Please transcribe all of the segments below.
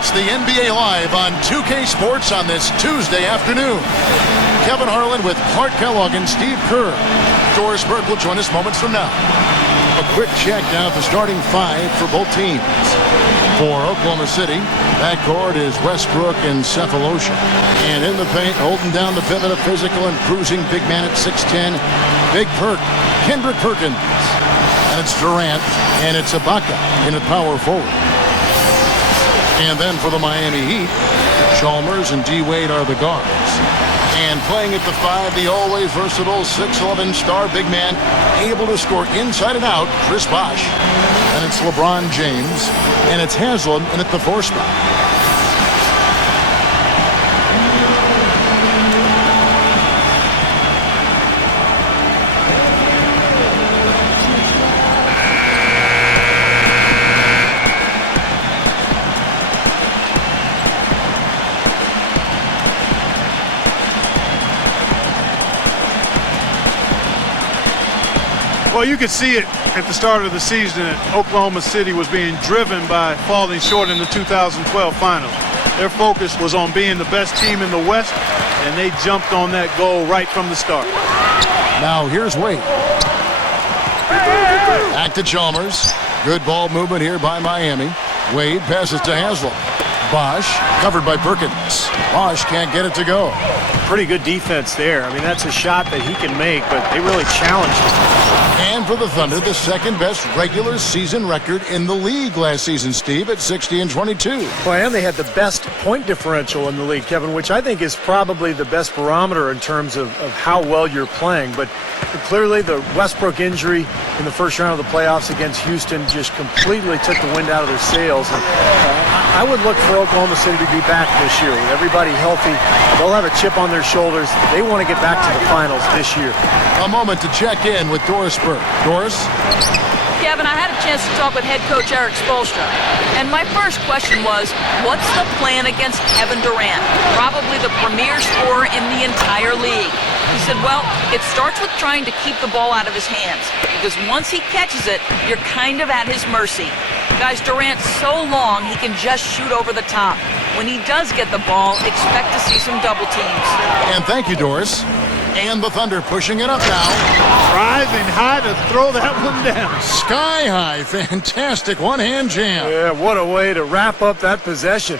It's the NBA Live on 2K Sports on this Tuesday afternoon. Kevin Harlan with Clark Kellogg and Steve Kerr. Doris Burke will join us moments from now. A quick check now at the starting five for both teams. For Oklahoma City, backcourt is Westbrook and Cephalosha. And in the paint, holding down the pivot, a physical and cruising big man at 6'10", Big Perk, Kendrick Perkins. And it's Durant, and it's Ibaka in at power forward. And then for the Miami Heat, Chalmers and D-Wade are the guards. And playing at the 5, the always versatile 6'11" star big man, able to score inside and out, Chris Bosh. And it's LeBron James, and it's Haslam in at the 4 spot. Well, you could see it at the start of the season that Oklahoma City was being driven by falling short in the 2012 finals. Their focus was on being the best team in the West, and they jumped on that goal right from the start. Now here's Wade. Back to Chalmers. Good ball movement here by Miami. Wade passes to Haslam. Bosh covered by Perkins. Bosh can't get it to go. Pretty good defense there. I mean, that's a shot that he can make, but they really challenged him. And for the Thunder, the second best regular season record in the league last season, Steve, at 60-22. Well, and they had the best point differential in the league, Kevin, which I think is probably the best barometer in terms of how well you're playing. But clearly the Westbrook injury in the first round of the playoffs against Houston just completely took the wind out of their sails. And I would look for Oklahoma City to be back this year. With everybody healthy, they'll have a chip on their shoulders. They want to get back to the finals this year. A moment to check in with Doris Burke. Doris? Kevin, I had a chance to talk with head coach Eric Spoelstra, and my first question was, what's the plan against Kevin Durant, probably the premier scorer in the entire league? He said, well, it starts with trying to keep the ball out of his hands, because once he catches it, you're kind of at his mercy. Guys, Durant's so long, he can just shoot over the top. When he does get the ball, expect to see some double teams. And thank you, Doris. And the Thunder pushing it up now. Rising high to throw that one down. Sky high. Fantastic one-hand jam. Yeah, what a way to wrap up that possession.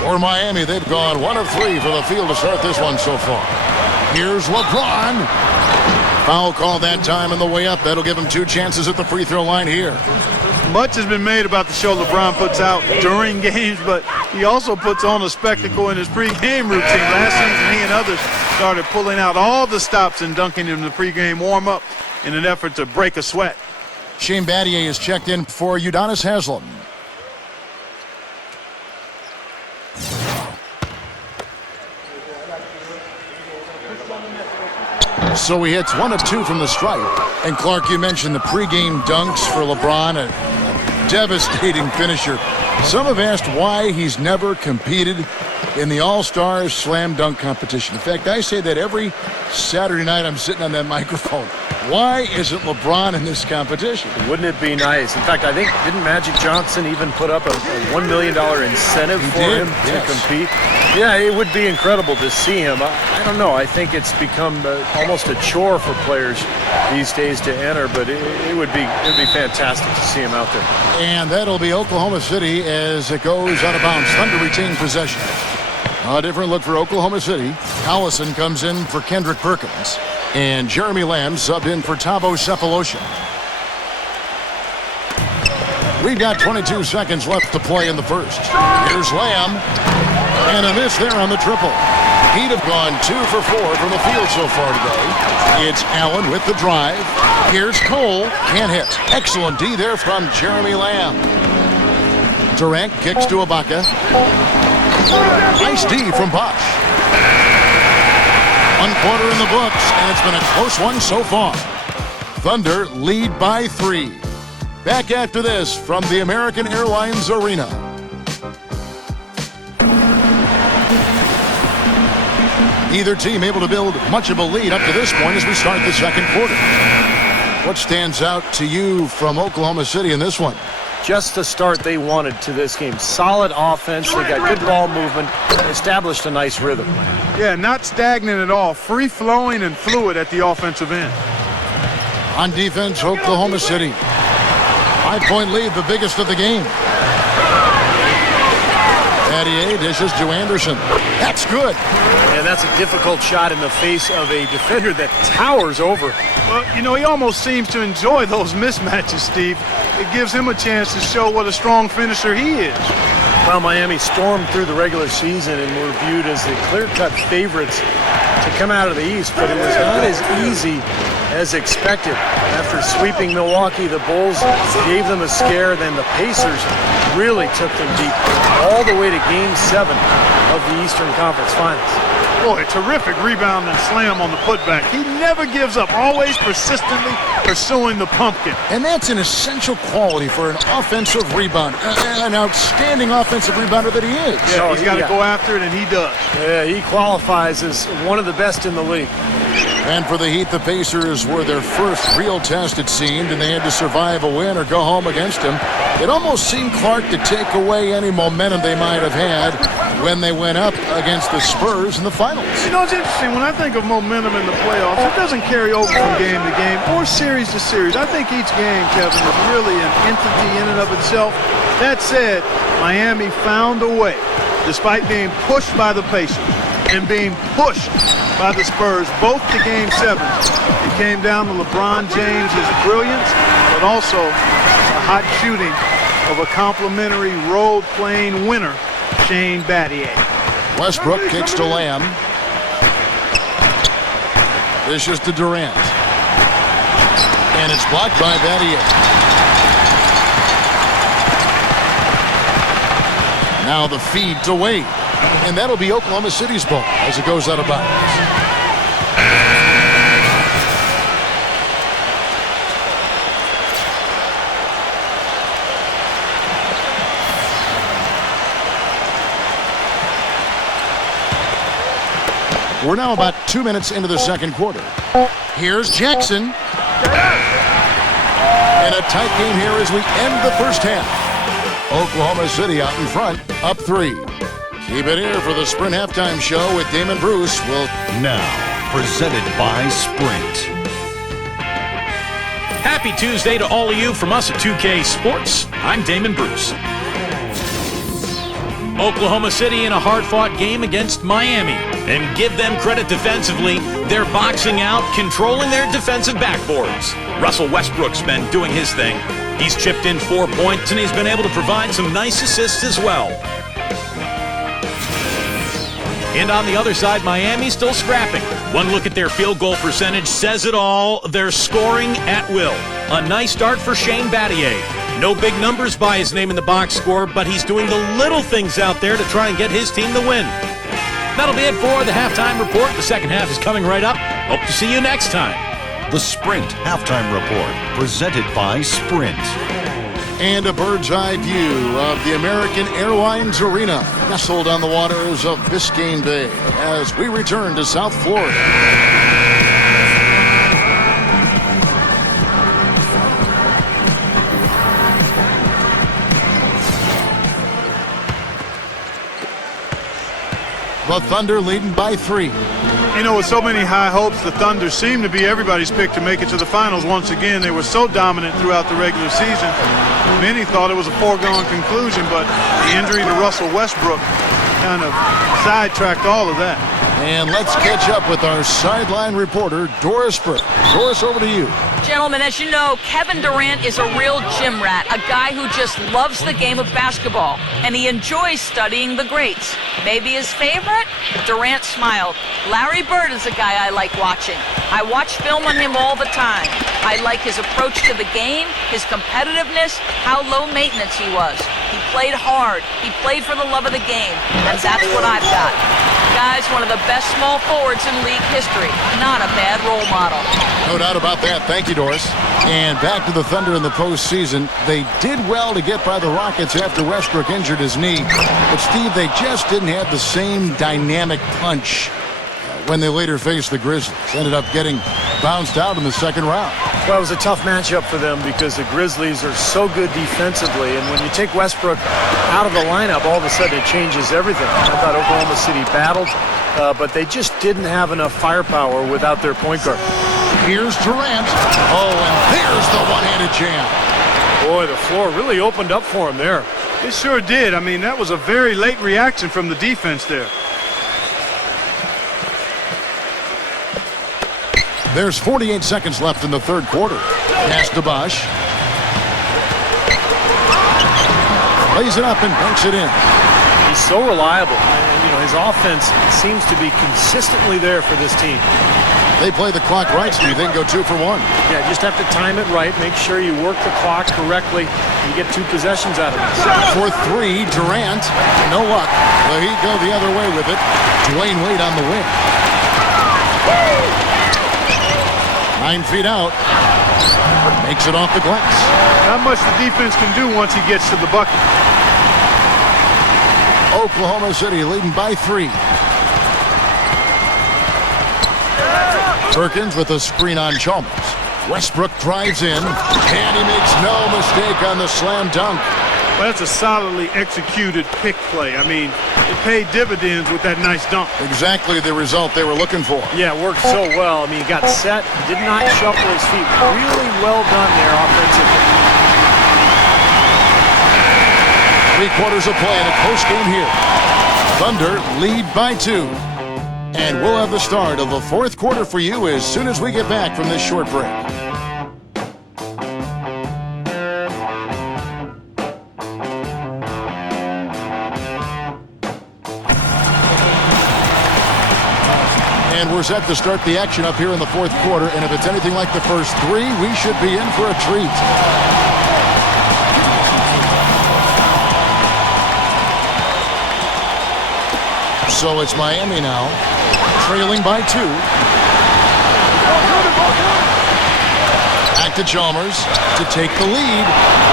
For Miami, they've gone 1 of 3 for the field to start this one so far. Here's LeBron. Foul call that time on the way up. That'll give him 2 chances at the free throw line here. Much has been made about the show LeBron puts out during games, but he also puts on a spectacle in his pregame routine. Last season, he and others started pulling out all the stops and dunking in the pregame warm-up in an effort to break a sweat. Shane Battier is checked in for Udonis Haslam. So he hits 1 of 2 from the stripe. And Clark, you mentioned the pregame dunks for LeBron, a devastating finisher. Some have asked why he's never competed in the All-Star Slam Dunk competition. In fact, I say that every Saturday night I'm sitting on that microphone. Why isn't LeBron in this competition? Wouldn't it be nice? In fact, I think, didn't Magic Johnson even put up a $1 million incentive for him to compete? Yeah, it would be incredible to see him. I don't know. I think it's become almost a chore for players these days to enter, but it would be fantastic to see him out there. And that'll be Oklahoma City as it goes out of bounds. Thunder retain possession. A different look for Oklahoma City. Collison comes in for Kendrick Perkins. And Jeremy Lamb subbed in for Thabo Cephalosha. We've got 22 seconds left to play in the first. Here's Lamb. And a miss there on the triple. He'd have gone 2 for 4 from the field so far today. It's Allen with the drive. Here's Cole. Can't hit. Excellent D there from Jeremy Lamb. Durant kicks to Ibaka. Nice D from Bosh. 1 quarter in the books, and it's been a close one so far. Thunder lead by 3. Back after this from the American Airlines Arena. Neither team able to build much of a lead up to this point as we start the second quarter. What stands out to you from Oklahoma City in this one? Just the start they wanted to this game. Solid offense. They got good ball movement. Established a nice rhythm. Yeah, not stagnant at all. Free-flowing and fluid at the offensive end. On defense, Oklahoma City. 5-point lead, the biggest of the game. Battier dishes to Anderson. That's good. And that's a difficult shot in the face of a defender that towers over. Well, you know, he almost seems to enjoy those mismatches, Steve. It gives him a chance to show what a strong finisher he is. Well, Miami stormed through the regular season and were viewed as the clear-cut favorites to come out of the East, but it was not as easy as expected. After sweeping Milwaukee, the Bulls gave them a scare, then the Pacers really took them deep, all the way to Game 7 of the Eastern Conference Finals. Boy, terrific rebound and slam on the putback. He never gives up, always persistently pursuing the pumpkin. And that's an essential quality for an offensive rebounder. An outstanding offensive rebounder that he is. Yeah, he's got to go after it, and he does. Yeah, he qualifies as one of the best in the league. And for the Heat, the Pacers were their first real test, it seemed, and they had to survive a win or go home against him. It almost seemed Clark to take away any momentum they might have had when they went up against the Spurs in the finals. You know, it's interesting. When I think of momentum in the playoffs, it doesn't carry over from game to game or series to series. I think each game, Kevin, is really an entity in and of itself. That said, Miami found a way, despite being pushed by the Pacers and being pushed by the Spurs, both to Game 7. It came down to LeBron James' brilliance, but also a hot shooting of a complimentary role-playing winner, Shane Battier. Westbrook kicks to Lamb. Dishes to Durant. And it's blocked by Battier. Now the feed to Wade. And that'll be Oklahoma City's ball as it goes out of bounds. We're now about 2 minutes into the second quarter. Here's Jackson. And a tight game here as we end the first half. Oklahoma City out in front, up 3. Keep it here for the Sprint Halftime Show with Damon Bruce. Now, presented by Sprint. Happy Tuesday to all of you from us at 2K Sports. I'm Damon Bruce. Oklahoma City in a hard-fought game against Miami. And give them credit defensively. They're boxing out, controlling their defensive backboards. Russell Westbrook's been doing his thing. He's chipped in 4 points, and he's been able to provide some nice assists as well. And on the other side, Miami's still scrapping. One look at their field goal percentage says it all. They're scoring at will. A nice start for Shane Battier. No big numbers by his name in the box score, but he's doing the little things out there to try and get his team the win. That'll be it for the halftime report. The second half is coming right up. Hope to see you next time. The Sprint Halftime Report, presented by Sprint. And a bird's eye view of the American Airlines Arena, nestled on the waters of Biscayne Bay, as we return to South Florida. The Thunder leading by 3. You know, with so many high hopes, the Thunder seem to be everybody's pick to make it to the finals once again. They were so dominant throughout the regular season. Many thought it was a foregone conclusion, but the injury to Russell Westbrook kind of sidetracked all of that. And let's catch up with our sideline reporter, Doris Burke. Doris, over to you. Gentlemen, as you know, Kevin Durant is a real gym rat, a guy who just loves the game of basketball, and he enjoys studying the greats. Maybe his favorite? Durant smiled. Larry Bird is a guy I like watching. I watch film on him all the time. I like his approach to the game, his competitiveness, how low maintenance he was. He played hard. He played for the love of the game, and that's what I've got. Guy's one of the best small forwards in league history. Not a bad role model. No doubt about that. Thank you, Doris. And back to the Thunder in the postseason. They did well to get by the Rockets after Westbrook injured his knee. But, Steve, they just didn't have the same dynamic punch when they later faced the Grizzlies. Ended up getting bounced out in the second round. Well, it was a tough matchup for them because the Grizzlies are so good defensively, and when you take Westbrook out of the lineup, all of a sudden it changes everything. I thought Oklahoma City battled, but they just didn't have enough firepower without their point guard. Here's Durant. Oh, and there's the one-handed jam. Boy, the floor really opened up for him there. It sure did. I mean, that was a very late reaction from the defense there. There's 48 seconds left in the third quarter. Pass to Bosch. Lays it up and banks it in. He's so reliable. And, you know, his offense seems to be consistently there for this team. They play the clock right, Steve. They can go 2 for 1. Yeah, just have to time it right. Make sure you work the clock correctly. You get 2 possessions out of it. For 3, Durant. No luck. The Heat go the other way with it. Dwayne Wade on the wing. 9 feet out. Makes it off the glass. Not much the defense can do once he gets to the bucket. Oklahoma City leading by 3. Perkins with a screen on Chalmers. Westbrook drives in, and he makes no mistake on the slam dunk. Well, that's a solidly executed pick play. I mean, it paid dividends with that nice dunk. Exactly the result they were looking for. Yeah, it worked so well. I mean, he got set, did not shuffle his feet. Really well done there offensively. 3 quarters of play in a close game here. Thunder lead by 2. And we'll have the start of the fourth quarter for you as soon as we get back from this short break. And we're set to start the action up here in the fourth quarter. And if it's anything like the first 3, we should be in for a treat. So it's Miami now, trailing by 2. Back to Chalmers to take the lead.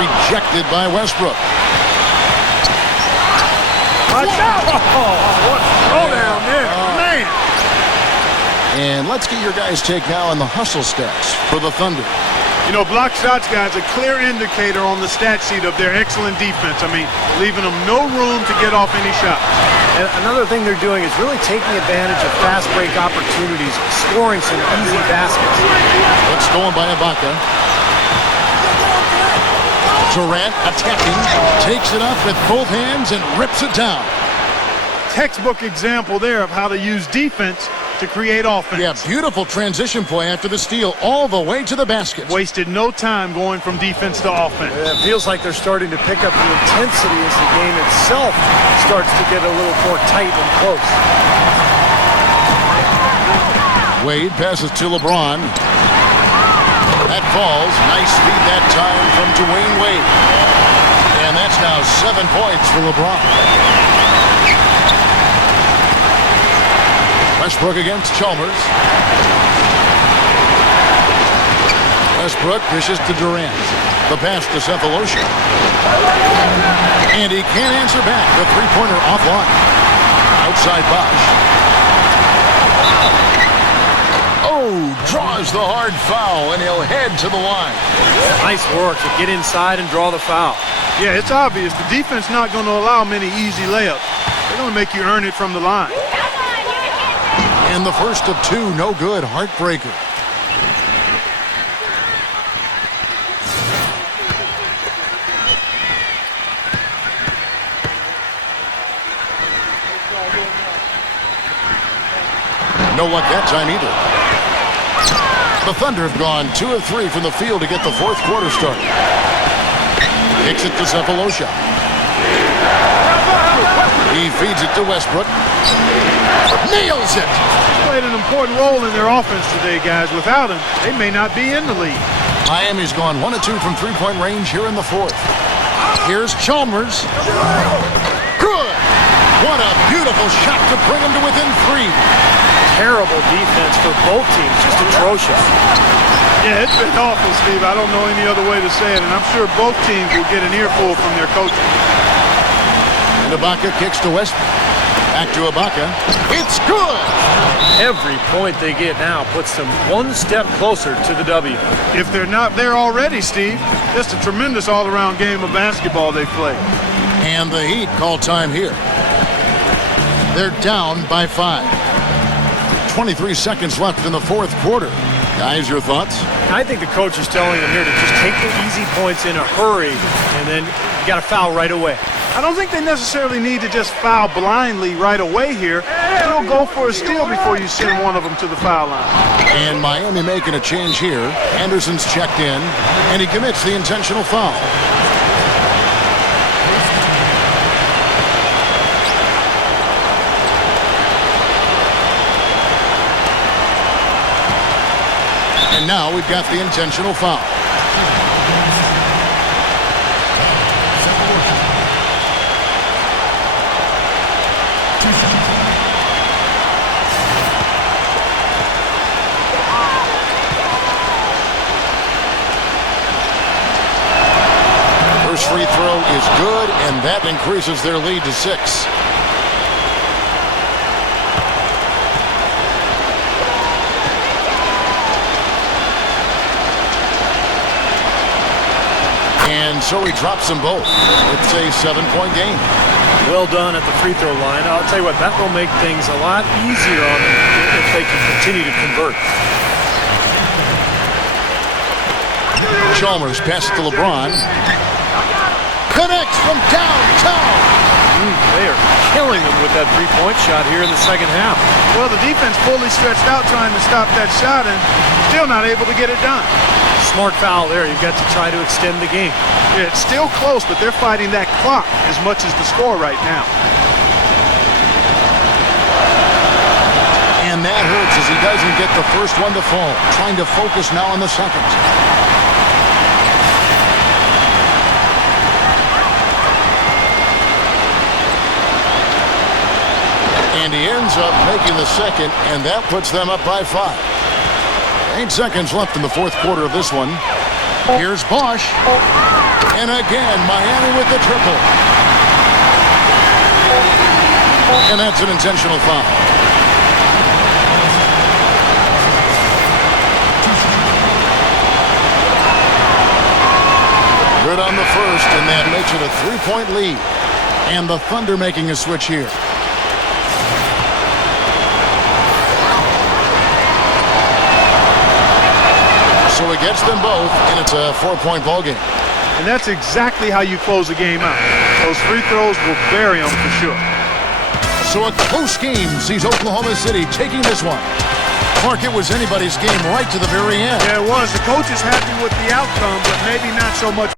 Rejected by Westbrook. Watch out! What throw down there, man! And let's get your guys' take now on the hustle stats for the Thunder. You know, block shots, guys, a clear indicator on the stat sheet of their excellent defense. I mean, leaving them no room to get off any shots. And another thing they're doing is really taking advantage of fast break opportunities, scoring some easy baskets. It's stolen by Ibaka. Durant attacking, takes it up with both hands and rips it down. Textbook example there of how to use defense to create offense. Yeah, beautiful transition play after the steal all the way to the basket. Wasted no time going from defense to offense. It feels like they're starting to pick up the intensity as the game itself starts to get a little more tight and close. Wade passes to LeBron. That falls. Nice feed that time from Dwayne Wade. And that's now 7 points for LeBron. Westbrook against Chalmers. Westbrook dishes to Durant. The pass to Cephalosha. And he can't answer back. The three-pointer offline. Outside Bosch. Oh, draws the hard foul, and he'll head to the line. Nice work to get inside and draw the foul. Yeah, it's obvious. The defense not going to allow many easy layups. They're going to make you earn it from the line. And the first of 2, no good. Heartbreaker. No luck that time either. The Thunder have gone 2 of 3 from the field to get the fourth quarter started. Kicks it to Cephalosha. He feeds it to Westbrook. Nails it! Played an important role in their offense today, guys. Without him, they may not be in the league. Miami's gone 1 of 2 from three-point range here in the fourth. Here's Chalmers. Good! What a beautiful shot to bring him to within 3. Terrible defense for both teams, just atrocious. Yeah, it's been awful, Steve. I don't know any other way to say it, and I'm sure both teams will get an earful from their coaches. And Ibaka kicks to Westbrook. Back to Ibaka. It's good. Every point they get now puts them one step closer to the W. If they're not there already, Steve, just a tremendous all-around game of basketball they play. And the Heat call time here. They're down by 5. 23 seconds left in the fourth quarter. Guys, your thoughts? I think the coach is telling them here to just take the easy points in a hurry, and then you got to foul right away. I don't think they necessarily need to just foul blindly right away here. Still go for a steal before you send one of them to the foul line. And Miami making a change here. Anderson's checked in, and he commits the intentional foul. And now we've got the intentional foul. First free throw is good, and that increases their lead to 6. And so he drops them both. It's a 7-point game. Well done at the free throw line. I'll tell you what, that will make things a lot easier on them if they can continue to convert. Chalmers passes to LeBron. Connects from downtown. They are killing them with that three-point shot here in the second half. Well, the defense fully stretched out trying to stop that shot and still not able to get it done. Smart foul there. You've got to try to extend the game. Yeah, it's still close, but they're fighting that clock as much as the score right now. And that hurts as he doesn't get the first one to fall. Trying to focus now on the second. And he ends up making the second, and that puts them up by 5. 8 seconds left in the fourth quarter of this one. Here's Bosch. And again, Miami with the triple. And that's an intentional foul. Good on the first, and that makes it a 3-point lead. And the Thunder making a switch here. So it gets them both, and it's a 4-point ball game. And that's exactly how you close the game out. Those free throws will bury them for sure. So a close game sees Oklahoma City taking this one. Mark, it was anybody's game right to the very end. Yeah, it was. The coach is happy with the outcome, but maybe not so much